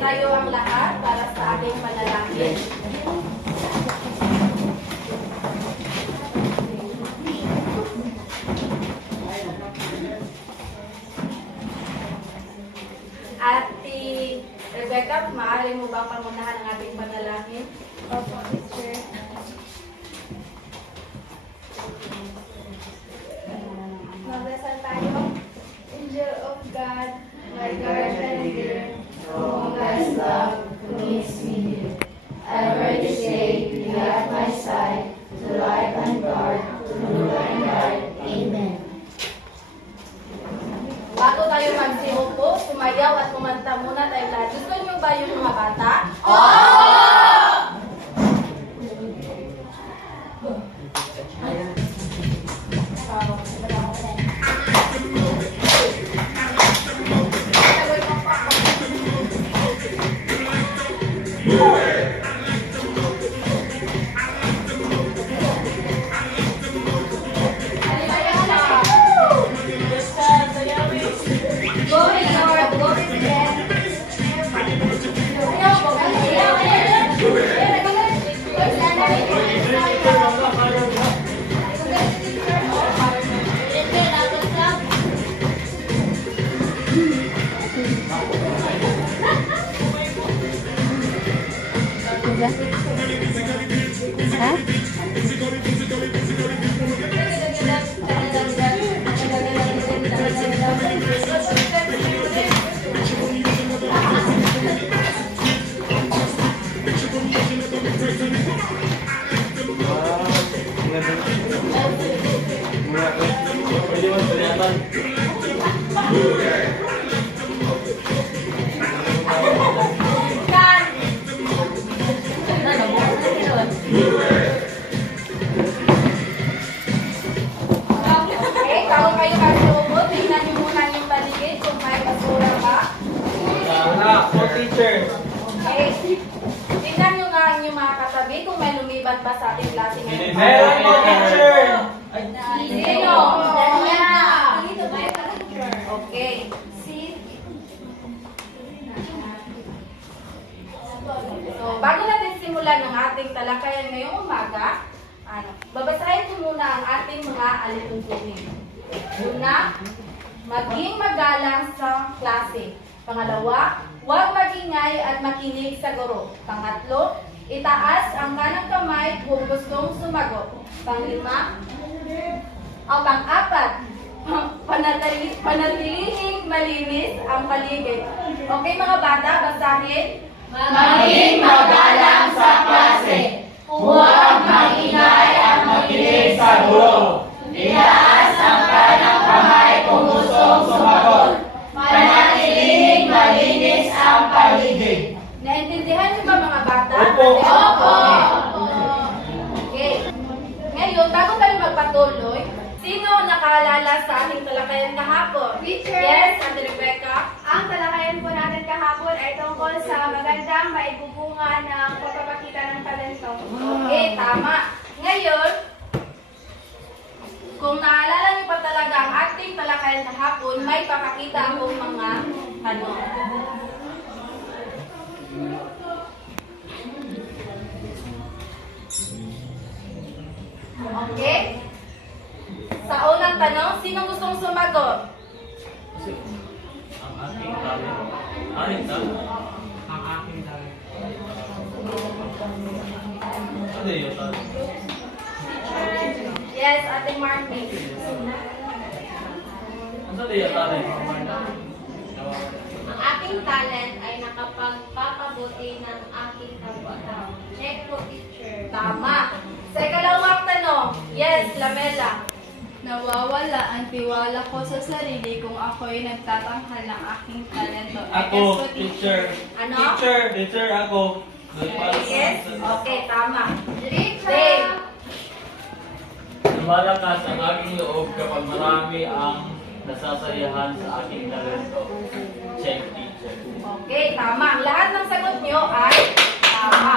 tayo ang lahat para sa ating panalangin. Ate Rebecca, maaari mo bang pangunahan ang ating panalangin? Opo, teacher. Magdasal tayo. Angel of God, my guardian dear, whom God's love meets me here. Ever this day be at my side, to light and guard, to rule and guide. Amen. Bago tayo magsiupo, sumayaw at kumanta muna tayo lahat. Gusto niyo ba yung mga bata? Okay, bago kayo magsiupo, tingnan niyo muna yung paligid kung may basura ba. Wala po, teacher. Okay. Tingnan niyo nga ang inyong mga katabi kung may lumiban pa sa ating klase ngayon. Meron po, teacher. Sino? Okay. So, bago natin simulan ang ating talakayan ngayong umaga, babasahin ko muna ang ating mga alituntunin. Una, maging magalang sa klase. Pangalawa, huwag magingay at makinig sa guro. Pangatlo, itaas ang kanang kamay kung gustong sumagot. Pang-apat, panatilihing malinis ang paligid. Okay mga bata, basahin. Maging magalang sa klase. Huwag maingay at makinig sa guro. Itaas ang kanang kamay kung gustong sumagot. Panatilihin malinis ang paligid. Naintindihan niyo ba mga bata? Opo. Opo. Okay. Ngayon, bago tayo magpatuloy, sino nakaalala sa ating talakayan kahapon? Teacher. Yes, Ate Rebecca. Ang talakayan po natin kahapon ay tungkol sa magandang maibubunga ng pagpapakita ng talento. Okay, tama. Ngayon, kung naalala niyo pa talaga ang ating talakayan kahapon, may papakita akong mga tanong. Okay? Sa unang tanong, sino gustong sumagot? Ang aking talent. Aling talent? Ang aking talent. Ano yung talent? Yes, Ate Martin. Ano yung talent? Ang aking talent ay nakapagpapabuti ng aking kapwa-tao. Check po, teacher. Tama. Sa ikalawang tanong, yes, Lamela. Nawawala ang tiwala ko sa sarili kung ako'y nagtatanghal ng aking talento. Ako, teacher. Ano? Teacher, ako. Yes? Okay, tama. Diretso. Dave. Lumalakas ang aking loob kapag marami ang nasasayahan sa aking talento. Check, teacher. Okay, tama. Ang lahat ng sagot nyo ay tama.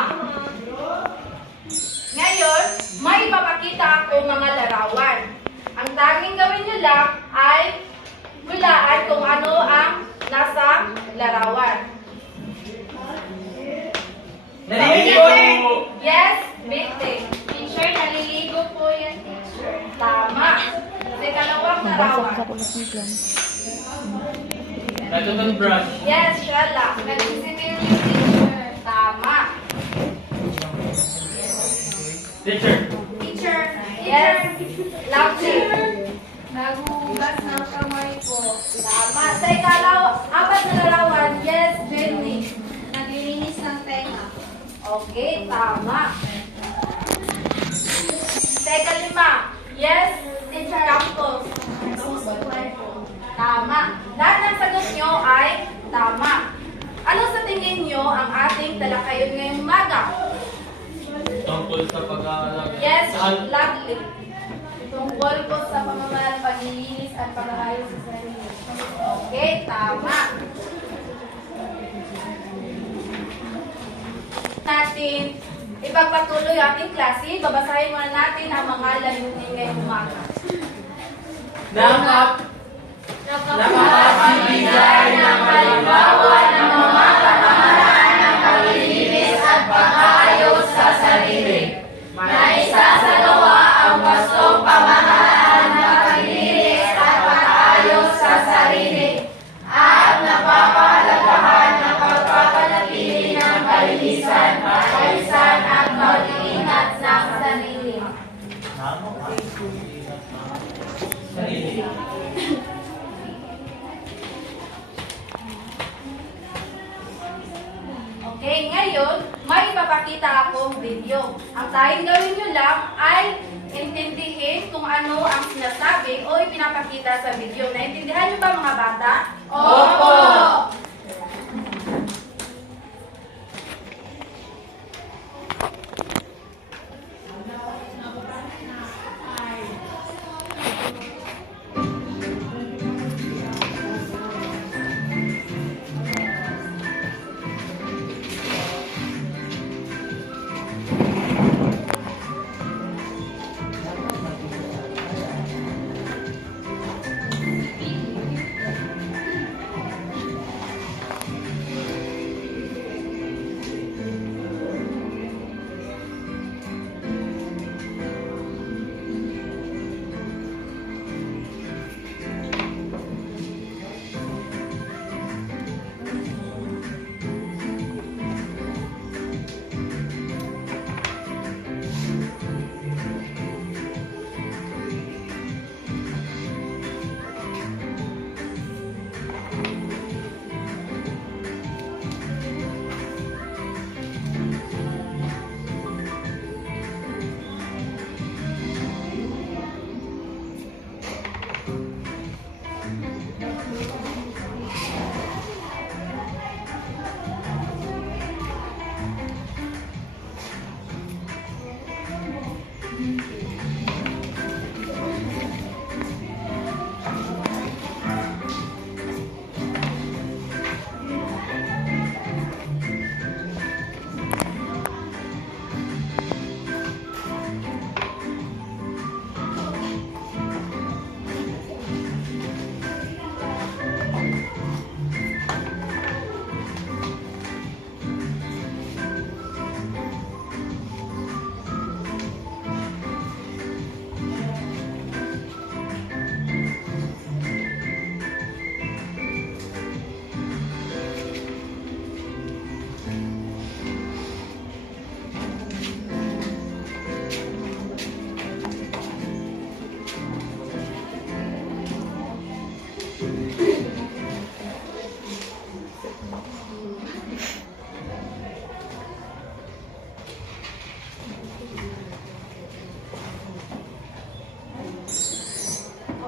Ngayon, may ipapakita ako mga larawan. Ang tanging gawin nyo lang ay hulaan kung ano ang nasa larawan. Naliligo! Yes, Bete. Teacher, naliligo po yan, teacher. Tama. Sa ikalawang larawan. Nagtututbrush. Yes, Shala. Nagsisimil yung teacher. Tama. Teacher. Teacher, Yes, Lovely. naghuhugas ng kamay po. Tama. Sa apat na larawan, yes, Benny. Naglilinis ng tenga. Okay, tama. Sa ikalima, yes, Teacher Campos. Tama. Lahat ng sagot nyo ay tama. Ano sa tingin nyo ang ating talakayon ngayong umaga? Tungkol sa pag-aalaga. Yes, Saan? lovely. Tungkol po sa pamamahala, paglilinis at pag-aayos sa sarili. Okay, tama. Natin ipagpatuloy ating klase, babasahin muna natin ang mga layunin ngayong umaga. Nakapagbigay ng halimbawa ng mga pamamaraan ng paglilinis at pag-aayos sa sarili. Naisasagawa ang wastong pamamaraan ng paglilinis at pag-aayos sa sarili at napapahalagahan ang pagpapanatili ng kalinisan, kaayusan at pag-iingat ng sarili. Sarili. Okay, ngayon, may ipapakita akong video. Ang tayong gawin nyo lang ay intindihin kung ano ang sinasabi o ipinapakita sa video. Naintindihan nyo ba mga bata? Opo!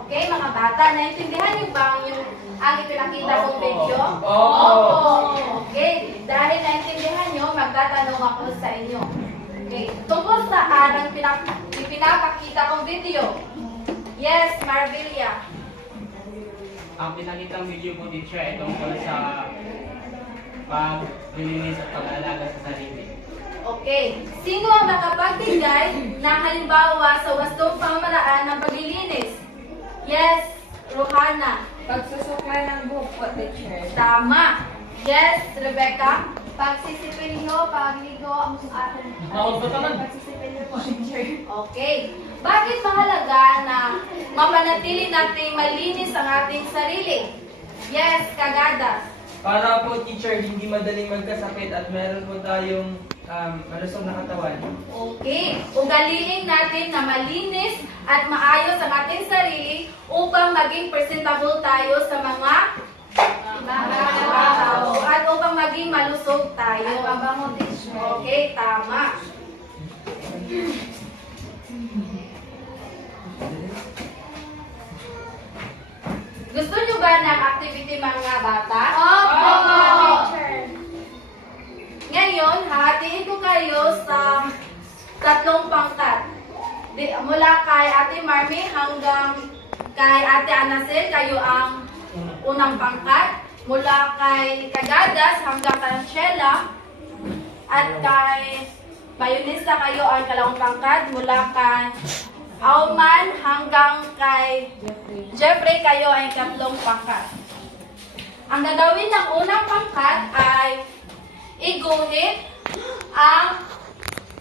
Okay, mga bata, naintindihan niyo ba ang ipinakita kong video? Opo. Okay, dahil naintindihan niyo, magtatanong ako sa inyo. Okay, tungkol saan ang ipinapakita kong video? Yes, Marvelia. Ang pinakitang video mo, teacher, ay tungkol sa paglilinis at pag-aalaga sa sarili. Okay, sino ang nakapagbigay ng halimbawa sa wastong pamamaraan ng paglilinis? Yes, Rohana. Pagsusuklay ng buhok po, teacher. Tama. Yes, Rebecca. Pagsisipilyo, pagligo, ang ating pagsisipilyo po, teacher. Okay. Bakit mahalaga na mapanatili nating malinis ang ating sarili? Yes, Kagadas. Para po, teacher, hindi madaling magkasakit at meron po tayong malusog na katawan. Okay. Ugaliin natin na malinis at maayos ang ating sarili upang maging presentable tayo sa mga tao at upang maging malusog tayo. Mabango, teacher. Okay, tama. Gusto nyo ba ng activity mga bata? Opo, teacher. Ngayon, hahatiin ko kayo sa 3 pangkat. Mula kay Ate Marmy hanggang kay Ate Anacel, kayo ang unang pangkat. Mula kay Kagadas hanggang kay Sheila. At kay Bayonista, kayo ang 2 pangkat. Mula kay Auman hanggang kay Jeffrey, kayo ay 3 pangkat. Ang gagawin ng unang pangkat ay iguhit ang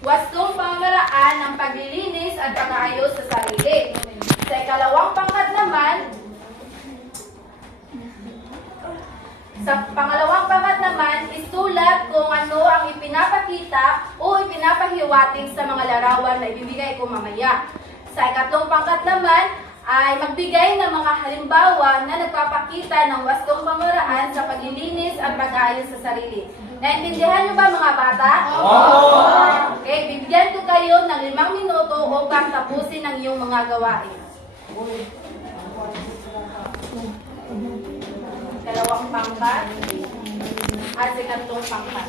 wastong pamaraan ng paglilinis at pag-aayos sa sarili. Sa 2 pangkat naman, isulat kung ano ang ipinapakita o ipinapahiwatig sa mga larawan na ibibigay ko mamaya. Sa 3 pangkat naman, ay magbigay ng mga halimbawa na nagpapakita ng wastong pamaraan sa paglilinis at pag-aayos sa sarili. Naintindihan niyo ba mga bata? Okay, bibigyan ko kayo ng 5 minuto upang tapusin ang iyong mga gawain. 2 pangkat at 3 pangkat.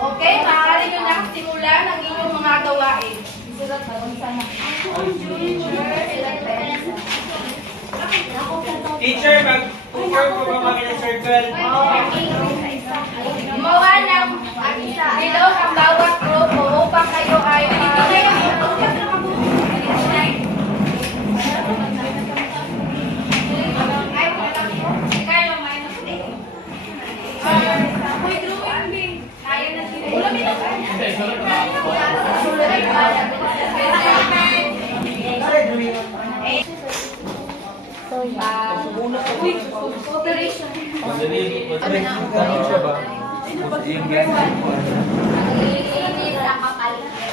Okay, maaari nyo na simulan ang inyong mga gawain. Teacher, mag-form po ba kami ng circle? Gumawa ng bilog ang bawat grupo upang kayo ay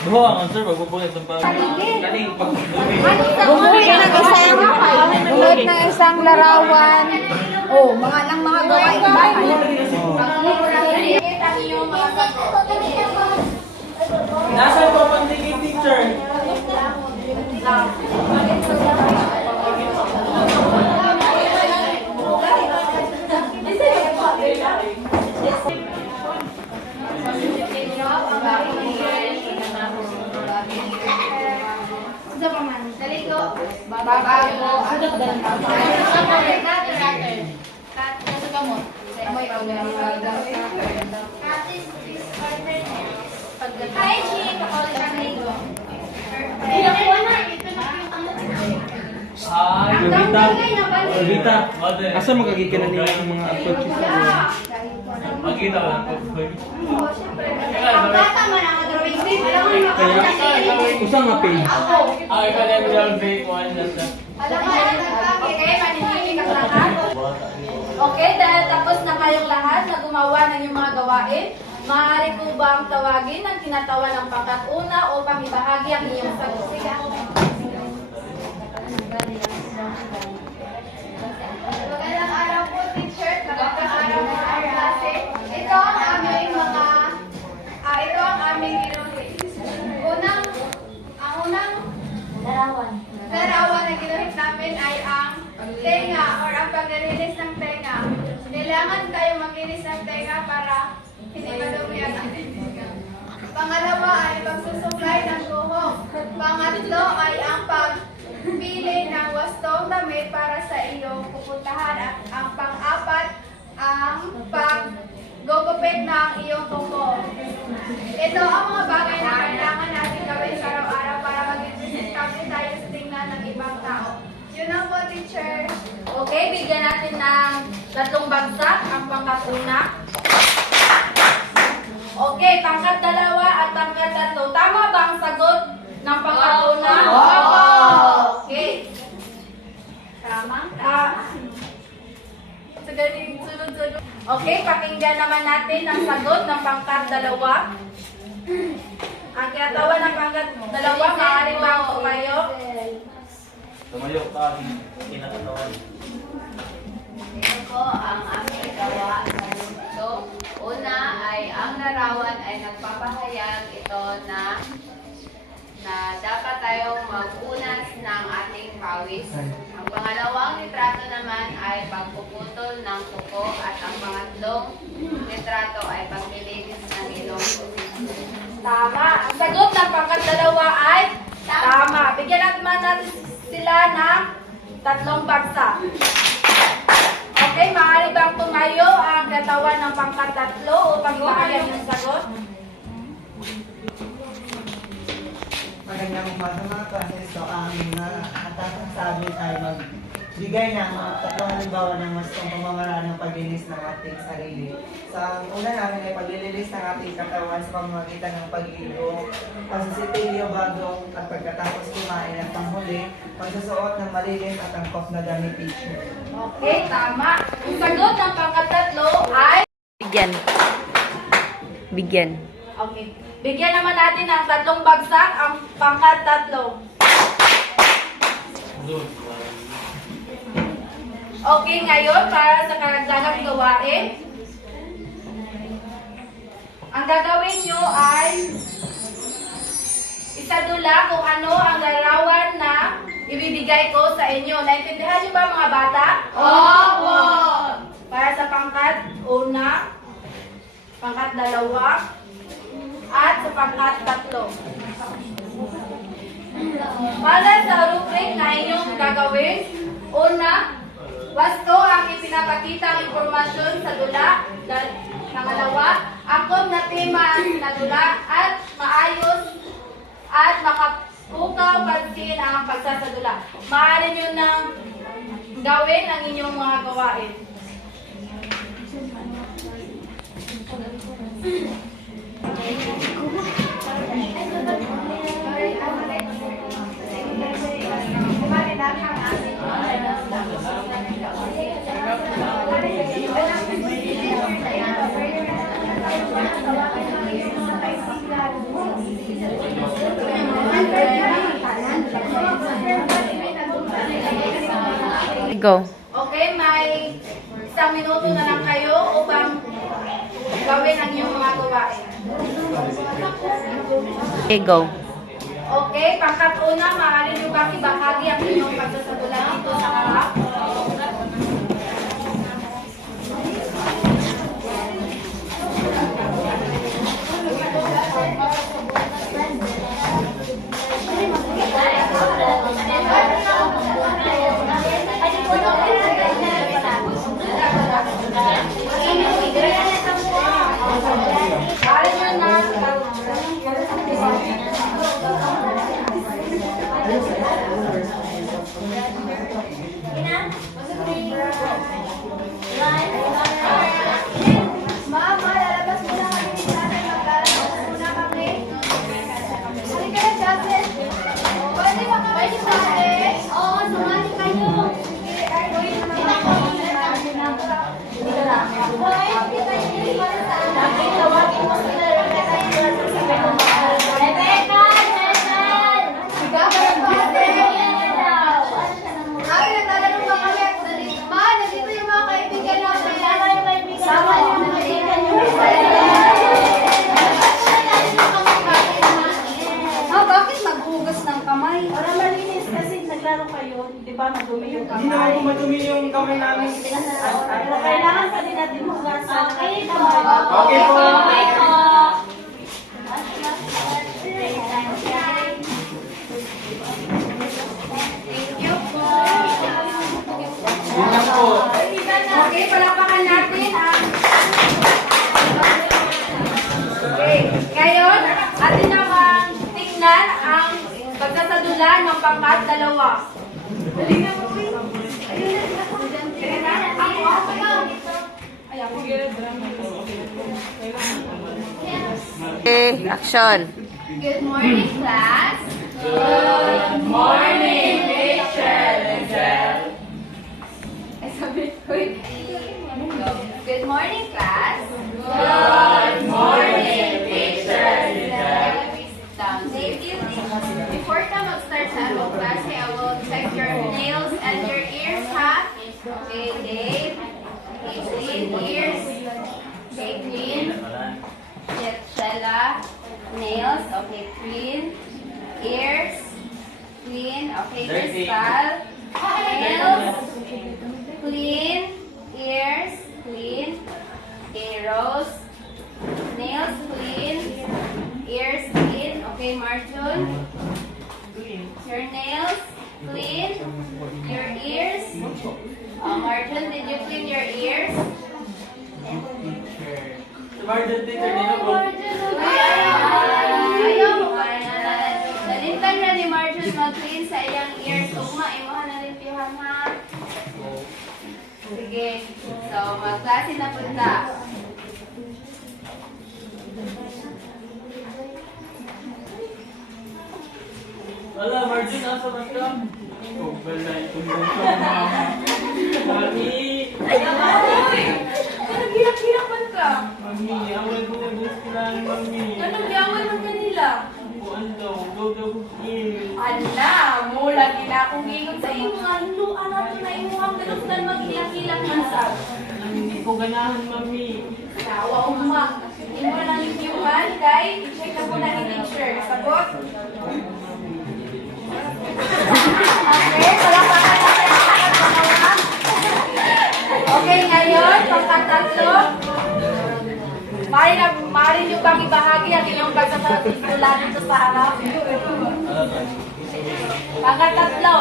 Duha ang answer, magpupunit ng pag... Bumuhat ng isang larawan. Oh, mga gawain bahay. Pakikita ang iyong mga sagot. Nasaan po pandigin, teacher? Vita, Mother. asa magagig ka na nila ang mga approaches sa iyo? Magkita ko lang. Kaya, usang nga page. Ay, ka na yung fake one. Okay, manininig ang lahat. Okay, dahil tapos na kayong lahat na gumawa ng inyong mga gawain, maaari po bang tawagin ang kinatawan ng pangkat una upang ibahagi ang iyong sagot? Magandang araw po, teacher. Magandang araw po, klase. Ito ang aming ginuhit. Ang unang larawan na ginuhit namin ay ang tenga or ang paglilinis ng tenga. Kailangan tayo maglinis ng tenga para hindi madumi ang ating tenga. Pangalawa ay pagsusuklay ng buhok. Pangatlo ay ang pagpili ng wastong damit para sa iyong pupuntahan. At ang pang-apat, ang paggugupit ng iyong kuko. Ito ang mga bagay na kailangan natin gawin sa araw-araw para maging presentable tayo sa tingnan ng ibang tao. Yun ang po, teacher. Okay, bigyan natin ng 3 bagsak. Ang pangkat una. Okay, pangkat dalawa at pangkat tatlo. Tama ba ang sagot ng pangkat una? Okay. Tama? Sunod-sunod. Okay, pakinggan naman natin ang sagot ng pangkat dalawa. Ang kinatawan ng pangkat dalawa, maaari bang tumayo? Tumayo ka, kinakatawan. Ito po ang aming gawa sa mundo. Una ay ang larawan ay nagpapahayag ito na dapat tayong mag-unas ng ating pawis. Ang pangalawang litrato naman ay pagpuputol ng kuko at ang pangatlong litrato ay paglilinis ng ilong. Tama. Ang sagot ng pangkat dalawa ay tama. Bigyan natin sila ng 3 bagsak. Okay, maaari bang tumayo ang katawan ng pangkat tatlo upang ipahayag yung sagot? Magandang umaga mga klase. So, ang atakang sa amin ay magbigay ng mga 3 halimbawa ng mastong pamamaraan ng paglinis ng ating sarili. So, ang una namin ay paglilinis ng ating katawan sa pamamagitan ng pagligo, pagsisipilyo bago at pagkatapos kumain at panghuli, pagsusuot ng malinis at angkop na damit t-shirt. Okay, tama. Ang sagot ng pangkat tatlo ay Bigyan. okay. Bigyan naman natin ng 3 bagsak ang pangkat tatlo. Okay, ngayon para sa karagdagang gawain, ang gagawin nyo ay isadula kung ano ang larawan na ibibigay ko sa inyo. Naintindihan nyo ba mga bata? Opo! Para sa pangkat una, pangkat dalawa, at sa pangkat tatlo. Para sa rubric na inyong gagawin, una, wasto ang ipinapakita impormasyon sa dula. Pangalawa, angkop na tema sa dula at maayos at makapukaw pansin ang pagsasadula. Maaari nyo nang gawin ang inyong mga gawain. Go. Okay, may 1 minuto na lang kayo upang gawin ang inyong mga gawain. Okay, go. Okay, pangkat una, maaari nyo bang ibahagi ang inyong pagsasadula dito sa harap? Maaari nyo na Mama, lalabas muna kami ni Janet. Maglalabas muna kami. Halika na, Janet. Pwede ba kami ni Janet? Oo, sumali kayo. Bakit maghugas ng kamay? Para malinis kasi naglaro kayo, di ba madumi yung Hindi naman po madumi yung kamay namin. Kailangan pa din natin hugasan. Okay po. Okay po. Okay po. thank you po. Yun lang po. Okay, palakpakan natin ang... Okay, ngayon, atin naman tingnan ang pagsasadula ng pangkat dalawa. Dali na mo. Ayun na. Ako. Ay, ako. Okay, action. Good morning, class. Good morning, teacher Lizelle. Ay, sabi ko eh. Good morning, class. Good morning, teacher Lizelle. Please sit down. Before ka mag-start sa atong klase, I will check your nails and your ears, ha? Okay, Dave. Okay, clean ears. Okay, clean. Shella. Nails. Okay, clean. Ears. Clean. Okay, Crystal. Nails. Clean. Ears. Clean. Okay, Rose. Nails clean. Ears clean. Okay, Marjun. Your nails clean. Your ears. Marjun, did you clean your ears? Martin, teacher, dito po. Ayaw mo pa rin na. Nalintan na ni Marjun mag-clean sa iyang ears. Uma, imuha na limpihan ha. Sige. So, mag-klase na punta. Wala, Martin, asa ba ka? Oh, wala, itong Mami! Anong giyak-giyakan ka? Mami, awal ko na gusto lang, Mami. Anong yawan ng kanila? Buwan daw, go kill. Ala, mula nila akong gingon sa imo nga hinuan nato na imo ang ganun mag-ilang man sab. Hindi ko ganahan, Mami. Tawa umma. Imo lang inyuhan kay i-check na po na ni teacher. Sabot? Okay, palakpakan natin ang pangalawa. Okay, ngayon, pangkatatlo. Mari nyo bang ibahagi ang inyong pagkakatula dito sa harap? Pangkatatlo.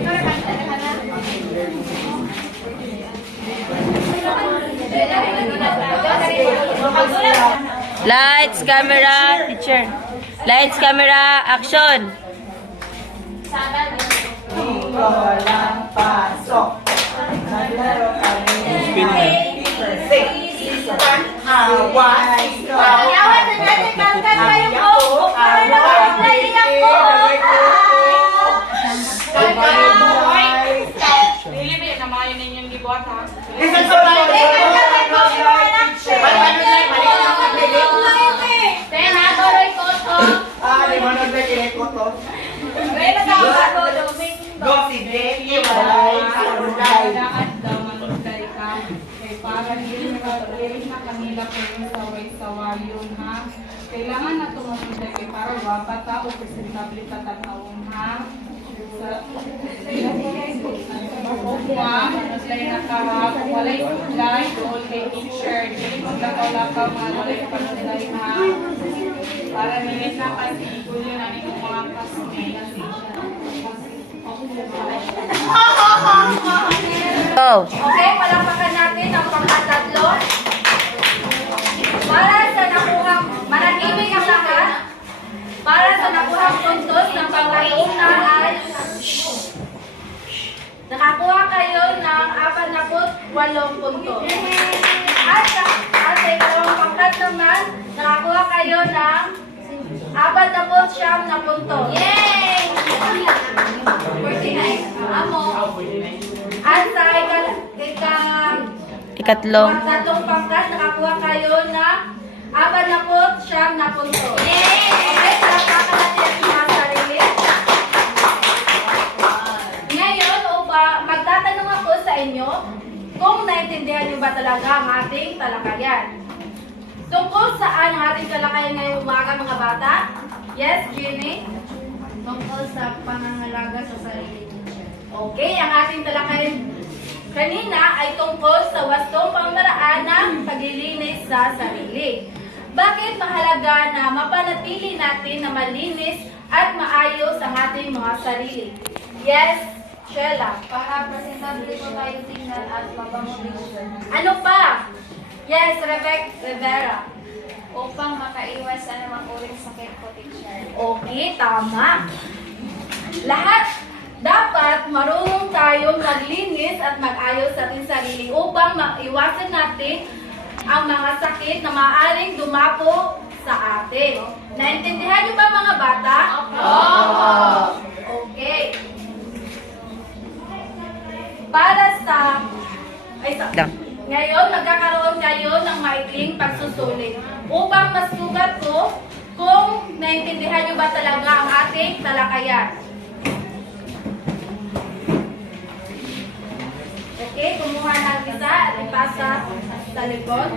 Ikaw na kanta na. Lights, camera, teacher. Lights, camera, action. Walang pasok. Naglaro kami. Teacher, say, away. Ayawan na natin, kalkan kayo po. Para nakapag-playing ako. Dili ba yung namayon ninyong gibuhat ha? Listen to my di mo na nagkilit ko to. Go, sige, iwalay sa ulay. Para hindi na kanila po yung saway-sawayon ha. Kailangan na tumamunday kay para wabata o presentable tatanawon ha. Sa Ma'am, naslay na kahap, walay suklay, doon kay teacher. Dili maglakaw-lakaw mga walay panuslay ha. Para nilis na kasi igulo na nito mga classmates. Go. Okay, palakpakan natin ang pangkatatlo. Para sa nakuhang, manahimik ang lahat. Para sa nakuhang puntos ng pangkauna ay nakakuha kayo ng 48 puntos. At sa ikalawang pangkat naman, nakakuha kayo ng 49 na puntos. Yay! 49. Amo. At sa Ikatlong. tatlong pangkat, nakakuha kayo ng 49 na puntos. Yay! Okay, palakpakan natin ang mga sarili. Ngayon, magtatanong ako sa inyo kung naintindihan niyo ba talaga ang ating talakayan. Tungkol saan ang ating talakayan ngayong umaga, mga bata? Yes, Jenny? Tungkol sa pangangalaga sa sarili. Okay, ang ating talakayan kanina ay tungkol sa wastong pamaraan ng paglilinis sa sarili. Bakit mahalaga na mapanatili natin na malinis at maayos ang ating mga sarili? Yes, Sheila. Para presentable po tayo tingnan at mabango din. Ano pa? Yes, Rivera. Upang makaiwas sa namang uring sakit po, teacher. Okay, tama. Lahat dapat marunong tayong maglinis at mag-ayos sa ating sarili upang maiwasan natin ang mga sakit na maaaring dumapo sa atin. Naintindihan niyo ba mga bata? Okay. Ngayon, magkakaroon kayo ng maikling pagsusulit upang masugat ko kung naintindihan niyo ba talaga ang ating talakayan. Okay, kumuha ng isa at ipasa sa likod.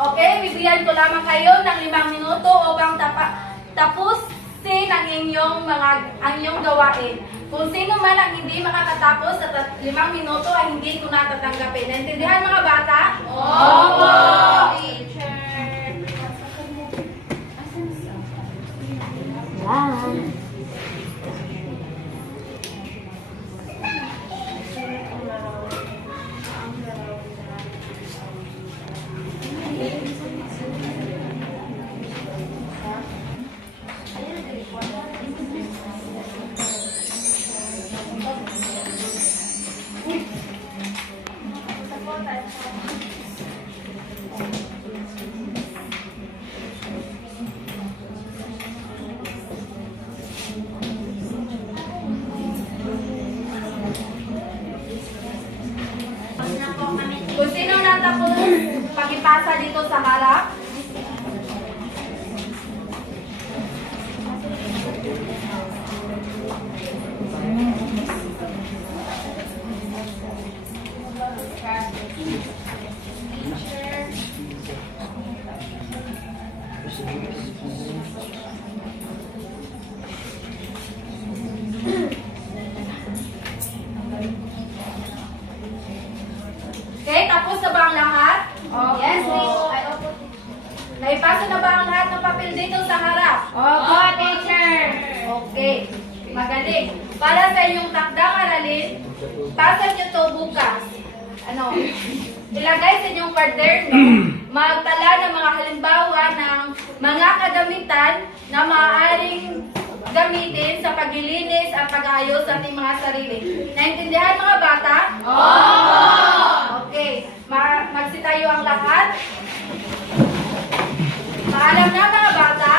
Okay, bibigyan ko lamang kayo ng 5 minuto upang tapusin ang inyong gawain. Kung sino man ang hindi makakatapos sa 5 minuto ay hindi ko natatanggapin. Naintindihan mga bata? Opo, teacher. Kung sino natapos, pakipasa dito sa harap. Okay, tapos na ba ang lahat? Yes, miss. Naipasa na ba ang lahat ng papel dito sa harap? Opo, teacher. Okay, magaling. Para sa inyong takdang aralin, pasa nyo to bukas. Ilagay sa inyong kwaderno, magtala ng mga halimbawa ng mga kagamitan na maaaring gamitin sa paglilinis at pag-aayos sa ating mga sarili. Naintindihan mga bata? Okay, magsitayo ang lahat. Paalam na mga bata.